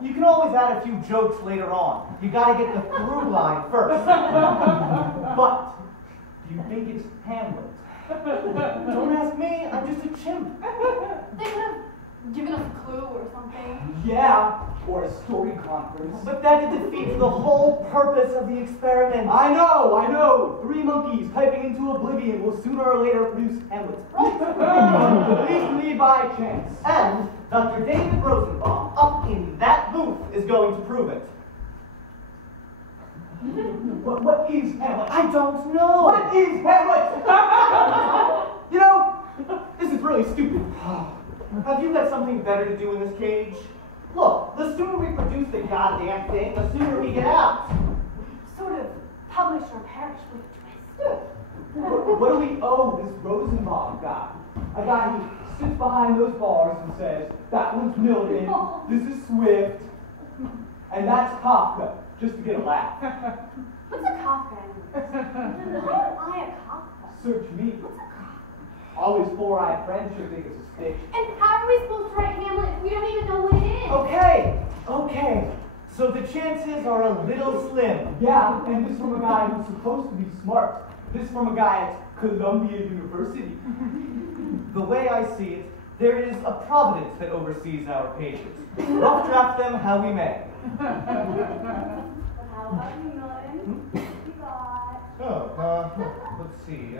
You can always add a few jokes later on. You gotta get the through line first. But, do you think it's Hamlet? Don't ask me, I'm just a chimp. They could have given us a clue or something. Yeah, or a story conference. But that defeats the whole purpose of the experiment. I know. 3 monkeys typing into oblivion will sooner or later produce Hamlet. Completely by chance. And Dr. David Rosenbaum, up in that booth, is going to prove it. What is Hamlet? I don't know. What is Hamlet? You know, this is really stupid. Have you got something better to do in this cage? Look, the sooner we produce the goddamn thing, the sooner we get out. Sort of publish or perish with a twist. What do we owe this Rosenbaum guy? A guy who sits behind those bars and says, that one's Milton, this is Swift, and that's Kafka, just to get a laugh. What's a Kafka anyways? How am I a Kafka? Search me. What's a Kafka? All his 4-eyed friends should think it's a stick. And how are we supposed to write Hamlet if we don't even know what it is? Okay. So the chances are a little slim. Yeah, and this from a guy who's supposed to be smart. This from a guy at Columbia University. The way I see it, there is a providence that oversees our pages. Rough draft them how we may. But how about you, Milton? What you got? Let's see.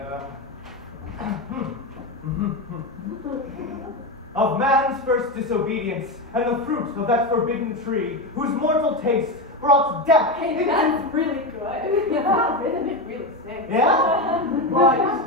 Of man's first disobedience, and the fruit of that forbidden tree, whose mortal taste brought death. Hey, that's really good. Yeah, rhythm is really sick. Yeah? Right.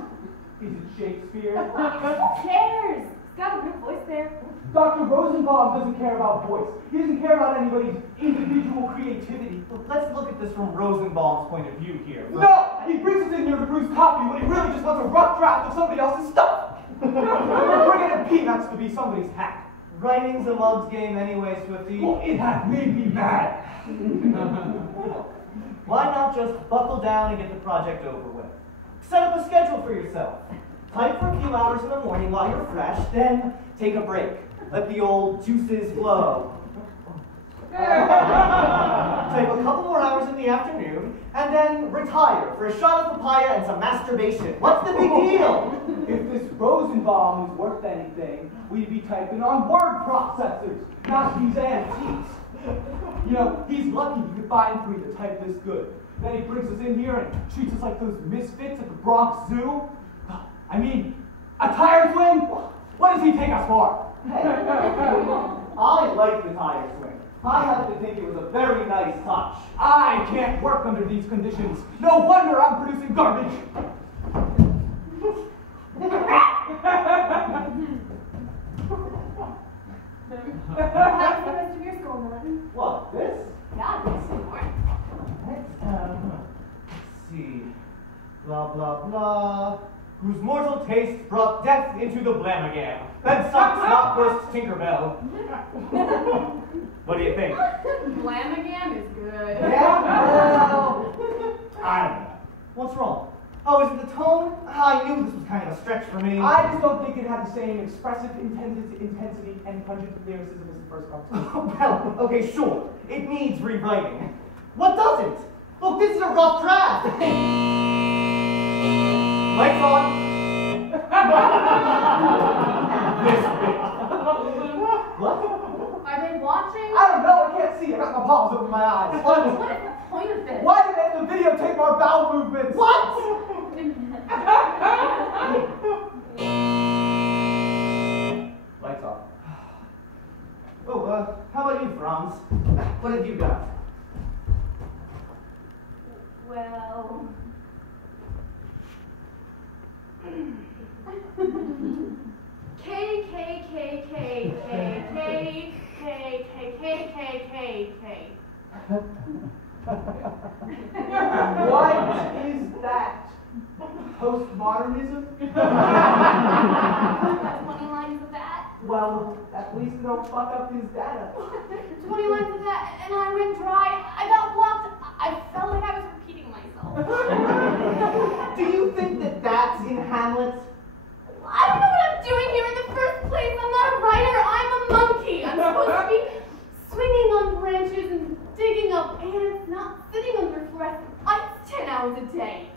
Is it Shakespeare? Who cares? He's got a good voice there. Dr. Rosenbaum doesn't care about voice. He doesn't care about anybody's individual creativity. Let's look at this from Rosenbaum's point of view here. No! He brings us in here to brew coffee when he really just wants a rough draft of somebody else's stuff. We're bringing peanuts to be somebody's hack. Writing's a mug's game anyway, Swifty. Well, it has made me mad. Why not just buckle down and get the project over with? Set up a schedule for yourself. Type for a few hours in the morning while you're fresh, then take a break. Let the old juices flow. Type a couple more hours in the afternoon, and then retire for a shot of papaya and some masturbation. What's the big deal? If this Rosenbaum was worth anything, we'd be typing on word processors, not these antiques. You know, he's lucky he could find 3 that type this good. Then he brings us in here and treats us like those misfits at the Bronx Zoo. I mean, a tire swing? What does he take us for? Hey, I like the tire swing. I happen to think it was a very nice touch. I can't work under these conditions. No wonder I'm producing garbage. How's the rest of your school, Milton? What, this? Yeah, this is more. Let's see. Blah, blah, blah. Whose mortal taste brought death into the Blamagam. Then sucks not burst Tinkerbell. What do you think? Blamagam is good. Yeah? Well, I don't know. What's wrong? Oh, is it the tone? I knew this was kind of a stretch. stretch for me. I just don't think it had the same expressive intensity and pungent lyricism as the first cartoon. Well, okay, sure. It needs rewriting. What doesn't? Look, this is a rough draft. Lights on. This bit. What? Are they watching? I don't know, I can't see. I got my palms over my eyes. What is the point of this? Why did they have to videotape our bowel movements? What? Lights off. Oh, how about you, Franz? What have you got? Well... K, K, K, K, K, K, K, K, K, K, K, K. What is that? Postmodernism? 20 lines of that. Well, at least they don't fuck up his data. 20 lines of that, and I went dry. I got blocked. I felt like I was repeating myself. Do you think that that's in Hamlet? I don't know what I'm doing here in the first place. I'm not a writer. I'm a monkey. I'm supposed to be swinging on branches and digging up ants, not sitting under fluorescent lights 10 hours a day.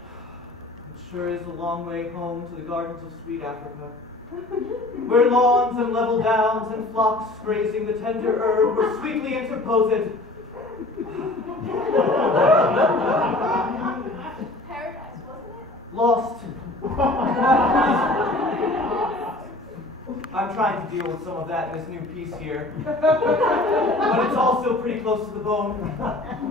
It sure is a long way home to the gardens of sweet Africa, where lawns and level downs and flocks grazing the tender herb were sweetly interposed. Paradise, wasn't it? Lost. I'm trying to deal with some of that in this new piece here, but it's all still pretty close to the bone.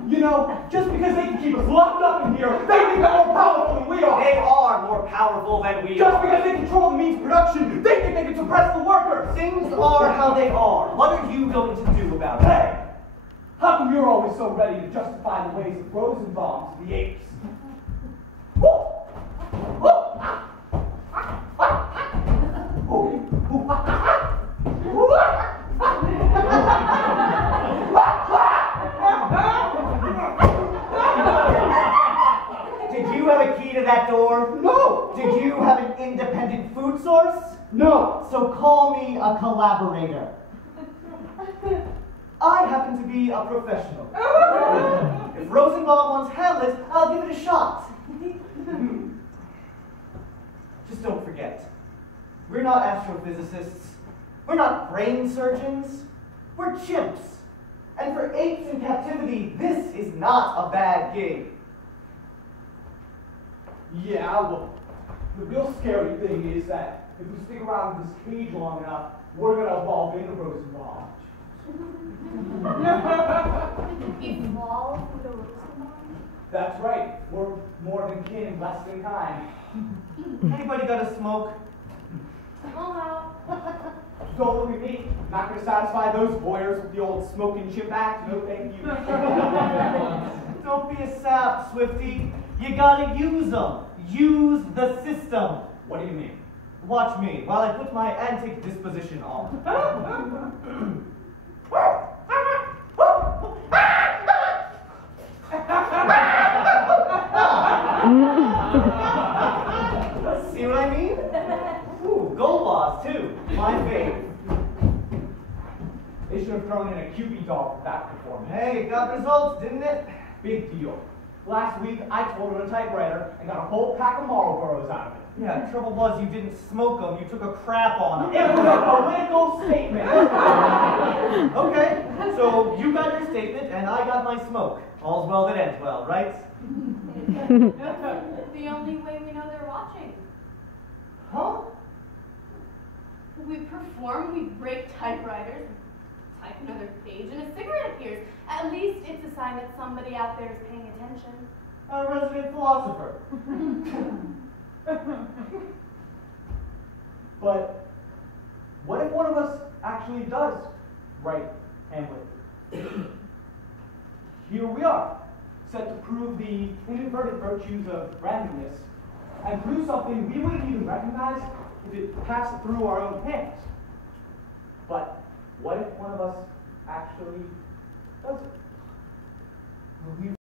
You know, just because they can keep us locked up in here, they think they're more powerful than we are. They are more powerful than we Just are. because they control the means of production, they think they can suppress the workers. Things are how they are. What are you going to do about it? Hey, how come you're always so ready to justify the ways of Rosenbaum to the apes? Did you have a key to that door? No! Did you have an independent food source? No! So call me a collaborator. I happen to be a professional. If Rosenbaum wants Hamlet, I'll give it a shot. Just don't forget, we're not astrophysicists. We're not brain surgeons. We're chimps. And for apes in captivity, this is not a bad gig. Yeah, well, the real scary thing is that if we stick around in this cage long enough, we're gonna evolve into Rosenbaum. Evolve with a Rosenbaum? That's right. We're more than kin, less than kind. Anybody got a smoke? Oh, well. Don't look at me. Not gonna satisfy those voyeurs with the old smoking chip act. No, thank you. Don't be a sap, Swifty. You gotta use them. Use the system. What do you mean? Watch me while I put my antic disposition on. See what I mean? Ooh, gold laws too. My fave. They should have thrown in a Cupid doll for that performance. Hey, it got results, didn't it? Big deal. Last week, I told her a typewriter and got a whole pack of Marlboros out of it. Yeah, trouble was you didn't smoke them, you took a crap on It them. was a political statement. Okay, so you got your statement and I got my smoke. All's well that ends well, right? The only way we know they're watching. Huh? We perform, we break typewriters, type another page, and a cigarette appears. At least it's a sign that somebody out there is paying attention. A resident philosopher. But what if one of us actually does write Hamlet? Here we are, set to prove the inadvertent virtues of randomness, and through something we wouldn't even recognize if it passed through our own hands. But what if one of us actually does it?